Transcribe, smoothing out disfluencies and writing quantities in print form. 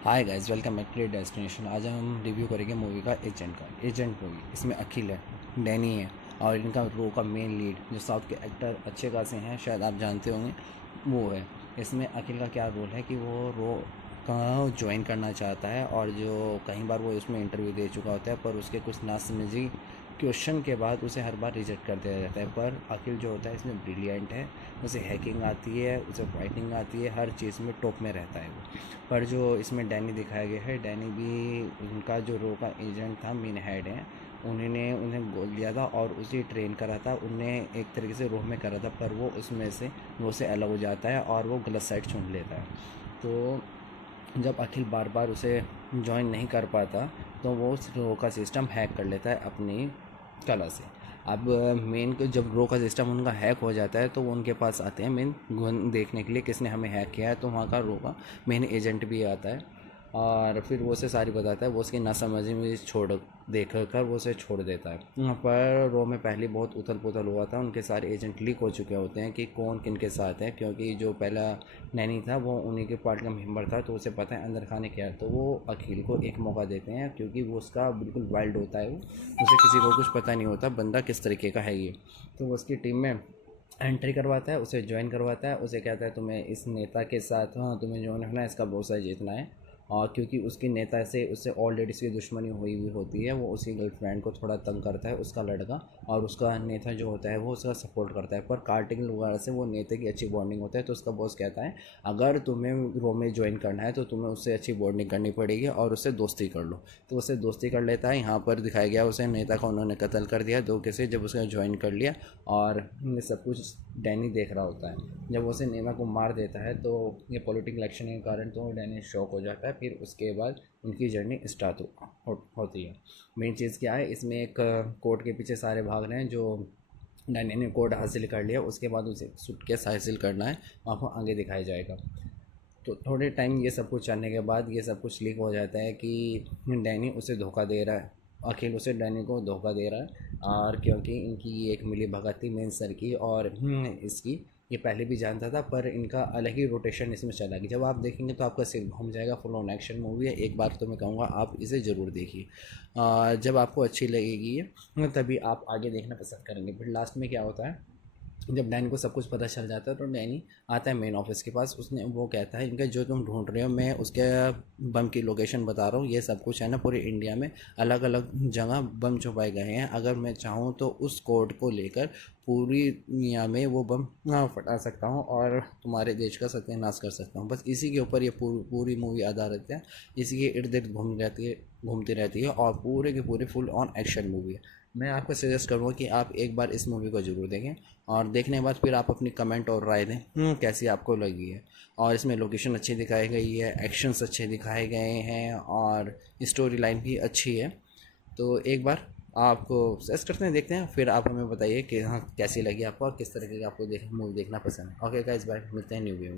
Hi guys, welcome back to destination. आज हम review करेंगे मूवी का एजेंट मूवी। इसमें अखिल है, डैनी है और इनका रो का मेन लीड जो साउथ के एक्टर अच्छे खासे हैं, शायद आप जानते होंगे, वो है। इसमें अखिल का क्या रोल है कि वो रो का ज्वाइन करना चाहता है और जो कई बार वो उसमें इंटरव्यू दे चुका होता है, पर उसके कुछ नासमझी क्वेश्चन के बाद उसे हर बार रिजेक्ट कर दिया जाता है। पर अखिल जो होता है इसमें ब्रिलियंट है, उसे हैकिंग आती है, उसे फाइटिंग आती है, हर चीज़ में टॉप में रहता है वो। पर जो इसमें डैनी दिखाया गया है, डैनी भी उनका जो रो का एजेंट था, मेन हेड है, उन्होंने उन्हें गोल दिया था और उसे ट्रेन करा था। उन्हें एक तरीके से रोह में करा था, पर वो उसमें से वो से अलग हो जाता है और वो गलत साइड चुन लेता है। तो जब अखिल बार बार उसे ज्वाइन नहीं कर पाता, तो वो उस रो का सिस्टम हैक कर लेता है अपनी कला से। अब मेन को जब रो का सिस्टम उनका हैक हो जाता है, तो वो उनके पास आते हैं मेन गन देखने के लिए किसने हमें हैक किया है। तो वहाँ का रो का मेन एजेंट भी आता है और फिर वो उसे सारी बताता है। वो उसकी नासमझी में छोड़ देख कर वो उसे छोड़ देता है। वहाँ पर रो में पहले बहुत उथल पुथल हुआ था, उनके सारे एजेंट लीक हो चुके होते हैं कि कौन किन के साथ है, क्योंकि जो पहला नैनी था वो उन्हीं के पार्टी का मेंबर था, तो उसे पता है अंदर खाने क्या है। तो वो अखिल को एक मौका देते हैं, क्योंकि वो उसका बिल्कुल वाइल्ड होता है, वो उसे किसी को कुछ पता नहीं होता बंदा किस तरीके का है ये। तो वो उसकी टीम में एंट्री करवाता है, उसे ज्वाइन करवाता है, उसे कहता है तुम्हें इस नेता के साथ, हाँ, तुम्हें ज्वाइन होना है, इसका भरोसा जीतना है। और क्योंकि उसकी नेता से उससे ऑलरेडी उसकी दुश्मनी हुई हुई होती है, वो उसकी गर्लफ्रेंड को थोड़ा तंग करता है उसका लड़का, और उसका नेता जो होता है वो उसका सपोर्ट करता है। पर कार्टिंग वगैरह से वो नेता की अच्छी बॉन्डिंग होता है। तो उसका बॉस कहता है अगर तुम्हें रो में ज्वाइन करना है तो तुम्हें उससे अच्छी बॉन्डिंग करनी पड़ेगी और उससे दोस्ती कर लो। तो उससे दोस्ती कर लेता है। यहाँ पर दिखाया गया उसे नेता का उन्होंने कत्ल कर दिया धोखे से, जब उसने ज्वाइन कर लिया। और ये सब कुछ डैनी देख रहा होता है। जब वो उसे नेमा को मार देता है, तो ये पॉलिटिकल एक्शन के कारण तो डैनी शॉक हो जाता है। फिर उसके बाद उनकी जर्नी स्टार्ट होती है। मेन चीज़ क्या है इसमें, एक कोर्ट के पीछे सारे भाग रहे हैं। जो डैनी ने कोर्ट हासिल कर लिया, उसके बाद उसे सूटकेस हासिल करना है, आपको आगे दिखाया जाएगा। तो थोड़े टाइम ये सब कुछ चलने के बाद ये सब कुछ लीक हो जाता है कि डैनी उसे धोखा दे रहा है, अखिल उसे डैनी को धोखा दे रहा है। और क्योंकि इनकी ये एक मिली भगत थी मेन सर की, और इसकी ये पहले भी जानता था, पर इनका अलग ही रोटेशन इसमें चला गया। जब आप देखेंगे तो आपका सिर घूम जाएगा। फुल ऑन एक्शन मूवी है, एक बार तो मैं कहूँगा आप इसे ज़रूर देखिए। जब आपको अच्छी लगेगी ये, तभी आप आगे देखना पसंद करेंगे। फिर लास्ट में क्या होता है, जब डैनी को सब कुछ पता चल जाता है, तो डैनी आता है मेन ऑफिस के पास। उसने वो कहता है इनका जो तुम ढूंढ रहे हो, मैं उसके बम की लोकेशन बता रहा हूँ। ये सब कुछ है ना, पूरे इंडिया में अलग अलग जगह बम छुपाए गए हैं। अगर मैं चाहूँ तो उस कोड को लेकर पूरी दुनिया में वो बम फटा सकता हूँ और तुम्हारे देश का सत्यानाश कर सकता हूँ। बस इसी के ऊपर ये पूरी मूवी आधारित है। इसी के इर्द गिर्द घूमती रहती है और पूरे के पूरे फुल ऑन एक्शन मूवी है। मैं आपको सजेस्ट करूँगा कि आप एक बार इस मूवी को ज़रूर देखें, और देखने के बाद फिर आप अपनी कमेंट और राय दें कैसी आपको लगी है। और इसमें लोकेशन अच्छी दिखाई गई है, एक्शंस अच्छे दिखाए गए हैं और स्टोरी लाइन भी अच्छी है। तो एक बार आपको सजेस्ट करते हैं, देखते हैं, फिर आप हमें बताइए कि हाँ कैसी लगी आपको और किस तरह की आपको मूवी देखना पसंद है। ओके गाइस, बाय, मिलते हैं न्यू वीडियो में।